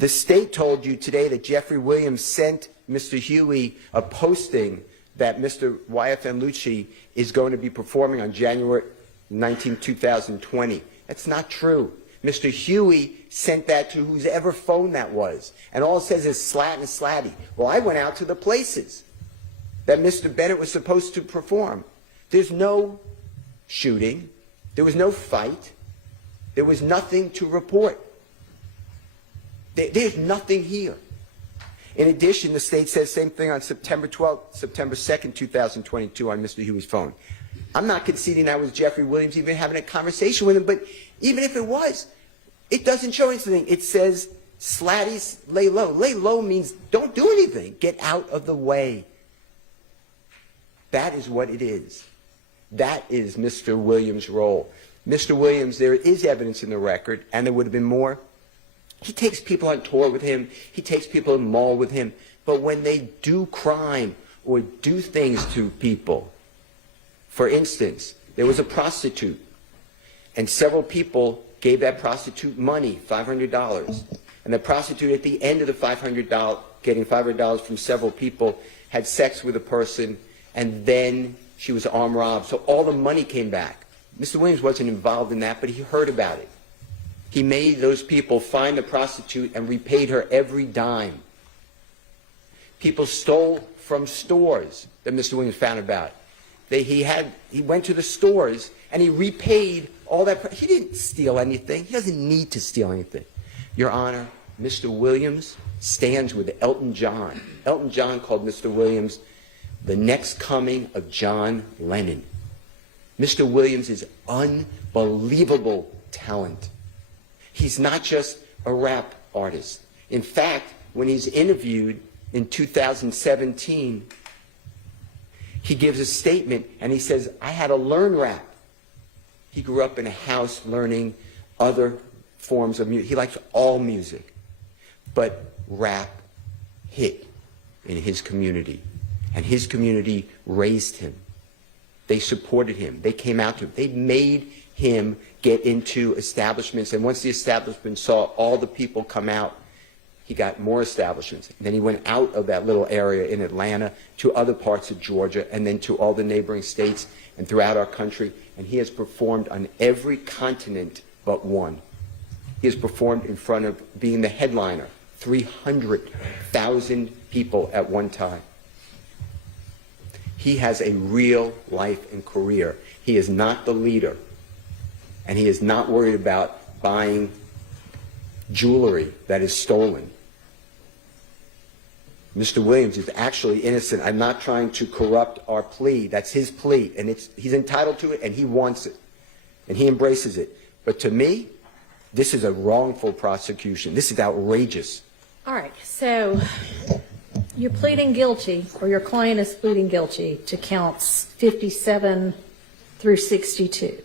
The state told you today that Jeffrey Williams sent Mr. Huey a posting that Mr. YFN Lucci is going to be performing on January 19, 2020. That's not true. Mr. Huey sent that to whoever phone that was. And all it says is slat and slatty. Well, I went out to the places that Mr. Bennett was supposed to perform. There's no shooting. There was no fight. There was nothing to report. There's nothing here. In addition, the state says same thing on September 12th, September 2nd, 2022 on Mr. Huey's phone. I'm not conceding that was Jeffrey Williams even having a conversation with him, but even if it was, it doesn't show anything. It says slatties lay low. Lay low means don't do anything. Get out of the way. That is what it is. That is Mr. Williams' role. Mr. Williams, there is evidence in the record, and there would have been more. He takes people on tour with him. He takes people in the mall with him. But when they do crime or do things to people, for instance, there was a prostitute, and several people gave that prostitute money, $500. And the prostitute, at the end of the $500, getting $500 from several people, had sex with a person, and then she was armed robbed. So all the money came back. Mr. Williams wasn't involved in that, but he heard about it. He made those people find the prostitute and repaid her every dime. People stole from stores that Mr. Williams found about. He went to the stores and he repaid all that. He didn't steal anything. He doesn't need to steal anything. Your Honor, Mr. Williams stands with Elton John. Elton John called Mr. Williams the next coming of John Lennon. Mr. Williams is unbelievable talent. He's not just a rap artist. In fact, when he's interviewed in 2017, he gives a statement and he says, I had to learn rap. He grew up in a house learning other forms of music. He likes all music. But rap hit in his community. And his community raised him. They supported him. They came out to him. They made him get into establishments. And once the establishment saw all the people come out, he got more establishments. And then he went out of that little area in Atlanta to other parts of Georgia and then to all the neighboring states and throughout our country. And he has performed on every continent but one. He has performed in front of being the headliner, 300,000 people at one time. He has a real life and career. He is not the leader. And he is not worried about buying jewelry that is stolen. Mr. Williams is actually innocent. I'm not trying to corrupt our plea. That's his plea, and he's entitled to it, and he wants it, and he embraces it. But to me, this is a wrongful prosecution. This is outrageous. All right, so you're pleading guilty, or your client is pleading guilty to counts 57 through 62.